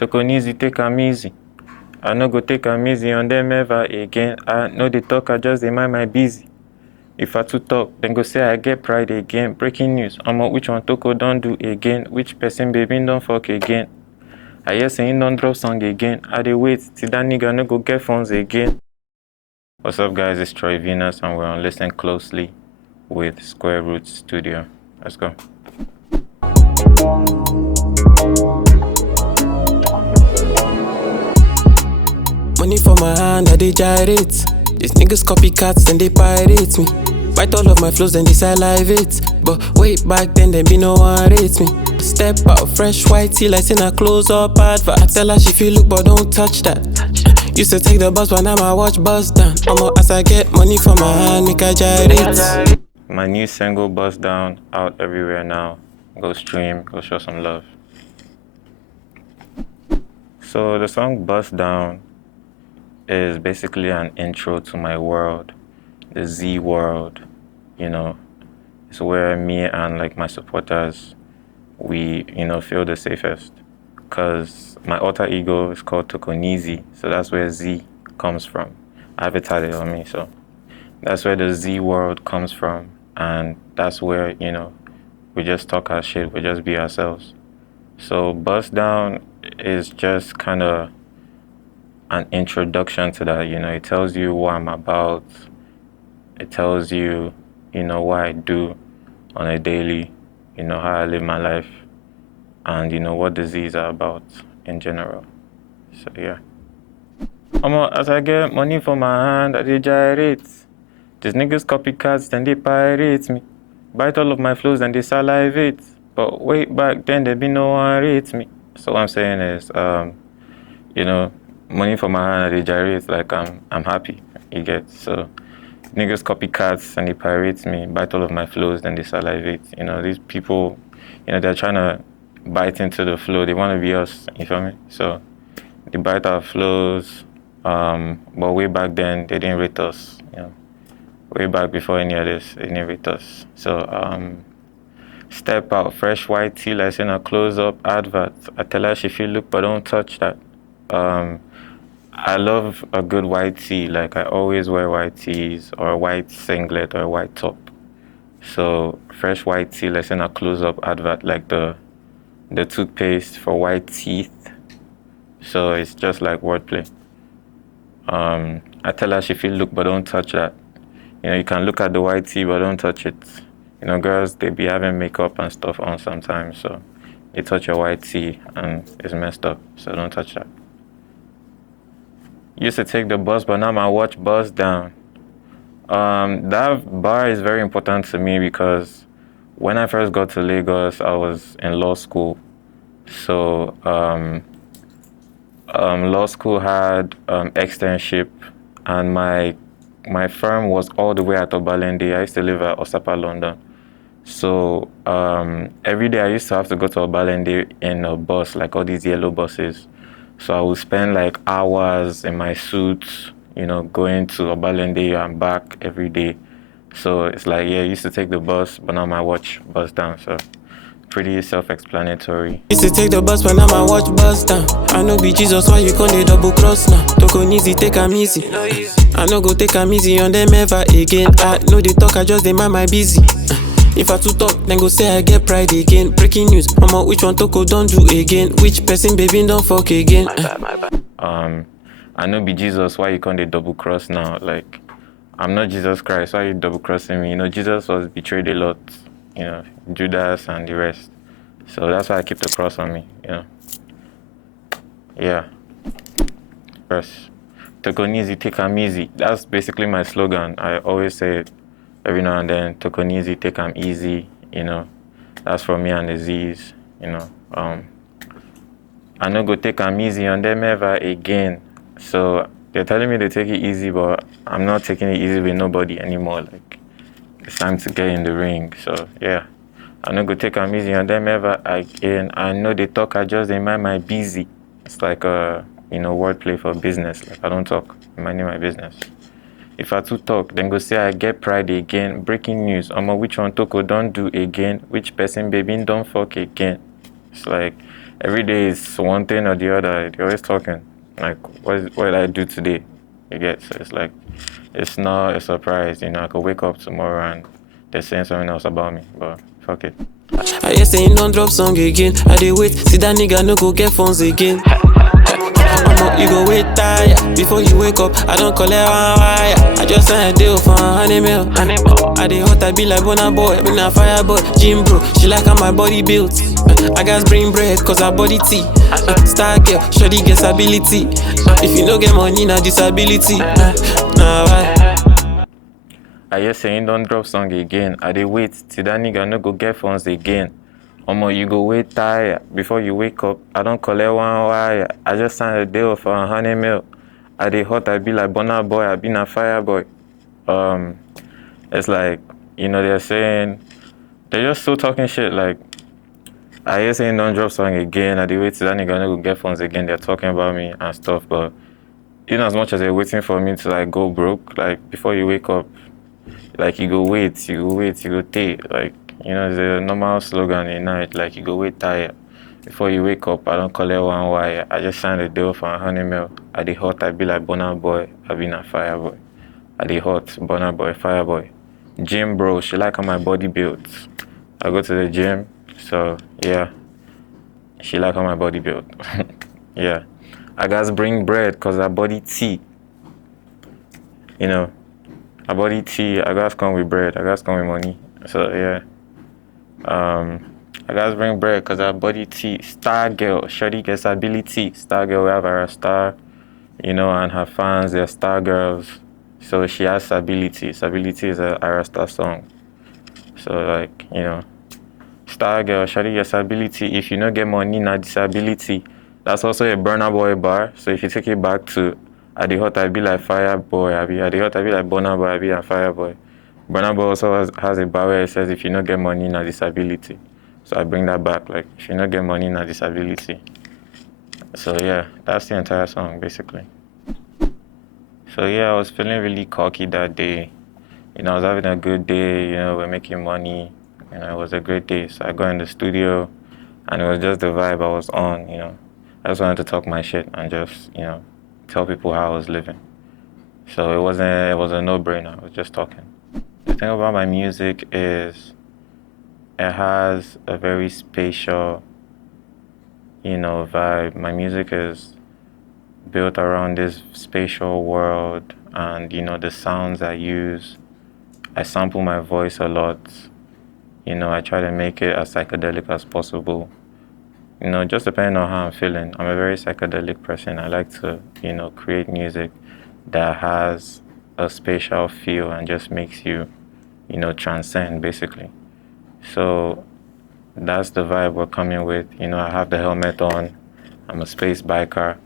Tokonizi take am easy. I no go take am easy on them ever again. I know they talk, I just dey mind my busy. If I too talk, then go say I get pride again. Breaking news, which one Toko don't do again? Which person baby don't fuck again? I hear saying don't drop song again. I dey wait till that nigga no go get phones again. What's up guys, it's Troyxvenus and we're on Listen Closely with Square Root Studio. Let's go. Money for my hand, I dey gyrate. These niggas copycats, then they pirate me. Bite all of my flows, then they salivate. But way back then, there be no one rate me. Step out, fresh white tea, like in a close-up advert. I tell her she feel look, but don't touch that. Used to take the bus, but now I watch Bussdown. As I get money for my hand, make I gyrate. My new single Bussdown out everywhere now. Go stream, go show some love. So the song Bussdown is basically an intro to my world, the Z world. You know, it's where me and like my supporters, we feel the safest. Cause my alter ego is called Tokonizi, so that's where Z comes from. I have it tatted on me, so that's where the Z world comes from, and that's where we just talk our shit, we just be ourselves. So Bussdown is just kind of an introduction to that. It tells you what I'm about. It tells you, what I do on a daily, how I live my life, and what disease are about in general. So yeah. As I get money for my hand, I dey gyrate. These niggas copycats, then they pirate me. Bite all of my flows, then they salivate. But way back then, there be no one rate me. So what I'm saying is, money for my hand, I dey gyrate. Like I'm happy. You get so. Niggas copycats and they pirate me, bite all of my flows, then they salivate. These people, they're trying to bite into the flow. They want to be us, you feel me? So they bite our flows, but way back then, they didn't rate us, Way back before any of this, they didn't rate us. So step out, fresh white tea, like in a close-up advert. I tell her she feel look, but don't touch that. I love a good white tee. Like I always wear white tees or a white singlet or a white top. So fresh white tea, let's say a close-up advert, like the toothpaste for white teeth. So it's just like wordplay. I tell her she feel look, but don't touch that. You can look at the white tee, but don't touch it. Girls, they be having makeup and stuff on sometimes, so you touch your white tee and it's messed up. So don't touch that. Used to take the bus, but now I watch Bussdown. That bar is very important to me because when I first got to Lagos, I was in law school. So law school had externship, and my firm was all the way at Obalende. I used to live at Osapa, London. So every day I used to have to go to Obalende in a bus, like all these yellow buses. So I would spend like hours in my suit, going to Obalende and back every day. So it's like, yeah, I used to take the bus, but now I watch Bussdown. So pretty self-explanatory. Used to take the bus, but now I watch Bussdown. I know be Jesus, why you can't double cross now? Tokonizi, take am easy. I no go take am easy on them ever again. I know they talk, I just dey mind my busy. If I too talk, then go say I get pride again. Breaking news, which one Toko don't do again? Which person baby don't fuck again? My bad. I know be Jesus, why you can't double cross now? Like, I'm not Jesus Christ, why you double crossing me? Jesus was betrayed a lot, Judas and the rest. So that's why I keep the cross on me, Yeah. Verse. Tokonizi, take am easy. That's basically my slogan. I always say it every now and then. Tokonizi, take am easy. That's for me and the Z's. I no go take am easy on them ever again. So they're telling me to take it easy, but I'm not taking it easy with nobody anymore. Like, it's time to get in the ring. So yeah, I no go take am easy on them ever again. I know they talk, I just dey mind my busy. It's like a wordplay for business. Like I don't talk, I'm minding my business. If I too talk, then go say I get pride again. Breaking news, which one Toko don't do again? Which person baby don't fuck again? It's like every day is one thing or the other. They're always talking. Like, what did I do today? You get? So it's like, it's not a surprise. I could wake up tomorrow and they're saying something else about me. But fuck it. I hear say you don't drop song again. I dey wait, see that nigga no go get phones again. You go wait tired before you wake up. I don't collect one wire. I just signed a deal for 100 mil. I dey hot, I be like Bonner boy, me na fire boy. Gym bro, she like how my body built. I guys bring bread cause her body tea. Star girl, shoddy gets ability. If you no get money, na disability. Nah, why? I hear saying don't drop song again. I dey wait till that nigga no go get phones again. Omo, you go wait tired before you wake up. I don't collect one wire. I just signed a deal for 100 mil. I dey hot, I be like Bonner boy, I be na fire boy. It's like, they're just still talking shit. Like, I hear saying don't drop song again. I dey wait till that nigga no go get phones again. They're talking about me and stuff. But as much as they're waiting for me to like go broke, like before you wake up, like you go wait, you go take. Like, it's a normal slogan in night. Like, you go wait tired before you wake up. I don't collect one wire. I just signed a deal for 100 mil. I dey hot, I be like Bonner boy, I be na fire boy. I dey hot, Bonner boy, fire boy. Gym bro, she like how my body built. I go to the gym, so yeah. She like how my body built. Yeah. I guys bring bread cause her body tea. Her body tea, I guys come with bread, I guys come with money. So yeah. I guys bring bread cause her body tea. Star girl, shorty gets ability. Star girl, we have her star, and her fans, they're star girls. So she has stability. Stability is a Arasta song. So like, star girl, shawty gets ability. If you don't get money, na disability. That's also a Burna Boy bar. So if you take it back to at the hot, I be like fire boy. At the hot, I be like Burna Boy. I be a fire boy. Burna Boy also has a bar where it says if you don't get money, na disability. So I bring that back. Like, if you don't get money, na disability. So yeah, that's the entire song basically. So yeah, I was feeling really cocky that day. I was having a good day, we're making money. It was a great day. So I got in the studio and it was just the vibe I was on, I just wanted to talk my shit and just, tell people how I was living. So it was a no-brainer. I was just talking. The thing about my music is it has a very spatial, vibe. My music is built around this spatial world and, the sounds I use. I sample my voice a lot. I try to make it as psychedelic as possible. Just depending on how I'm feeling. I'm a very psychedelic person. I like to, create music that has a spatial feel and just makes you, transcend basically. So that's the vibe we're coming with. I have the helmet on. I'm a space biker.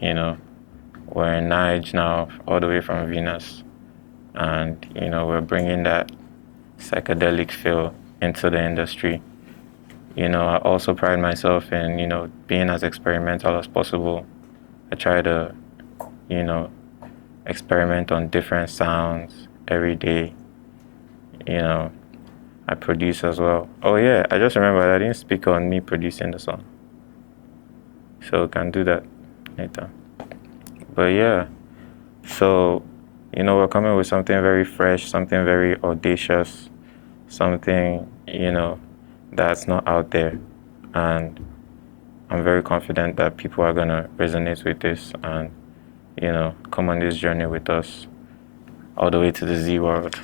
We're in Nige now, all the way from Venus. And, we're bringing that psychedelic feel into the industry. I also pride myself in, being as experimental as possible. I try to, experiment on different sounds every day. I produce as well. Oh yeah, I just remembered I didn't speak on me producing the song. So we can do that later. But yeah, so, we're coming with something very fresh, something very audacious, something, that's not out there. And I'm very confident that people are going to resonate with this and, come on this journey with us all the way to the Z world.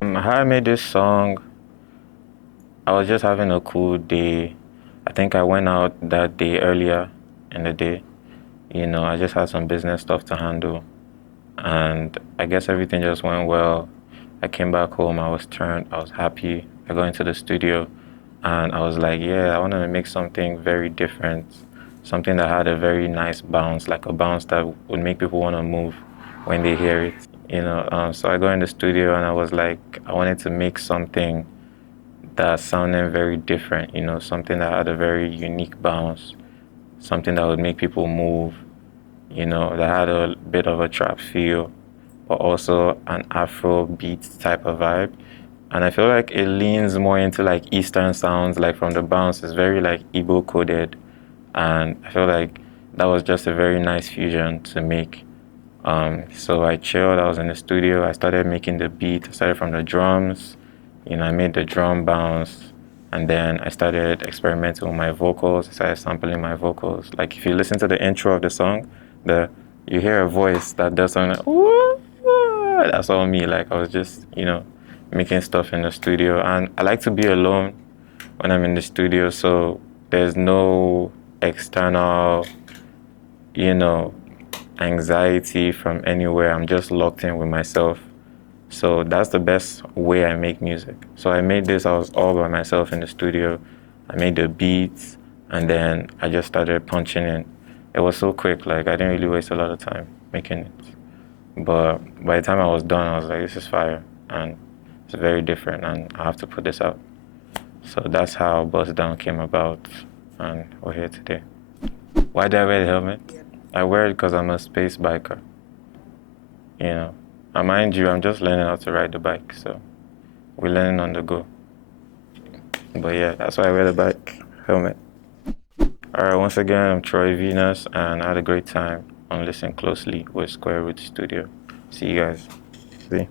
How I made this song, I was just having a cool day. I think I went out that day earlier in the day. I just had some business stuff to handle. And I guess everything just went well. I came back home, I was happy. I got into the studio and I was like, yeah, I wanted to make something very different, something that had a very nice bounce, like a bounce that would make people want to move when they hear it. So I got in the studio and I was like, I wanted to make something that sounded very different, something that had a very unique bounce, something that would make people move, that had a bit of a trap feel, but also an Afro beat type of vibe. And I feel like it leans more into like Eastern sounds, like from the bounce. It's very like Igbo coded, and I feel like that was just a very nice fusion to make. So I chilled. I was in the studio. I started making the beat. I started from the drums. I made the drum bounce, and then I started experimenting with my vocals. I started sampling my vocals. Like if you listen to the intro of the song, the you hear a voice that does something like, "Ooh, ooh." That's all me. Like I was just, making stuff in the studio, and I like to be alone when I'm in the studio, so there's no external, you know, anxiety from anywhere. I'm just locked in with myself. So that's the best way I make music. So I made this, I was all by myself in the studio. I made the beats, and then I just started punching in. It was so quick, like I didn't really waste a lot of time making it. But by the time I was done, I was like, this is fire, and it's very different, and I have to put this out. So that's how Bussdown came about, and we're here today. Why do I wear the helmet? I wear it because I'm a space biker. You know, and mind you, I'm just learning how to ride the bike, so we're learning on the go. But yeah, that's why I wear the bike helmet. All right, once again, I'm Troyxvenus, and I had a great time on Listen Closely with Square Root Studio. See you guys. See?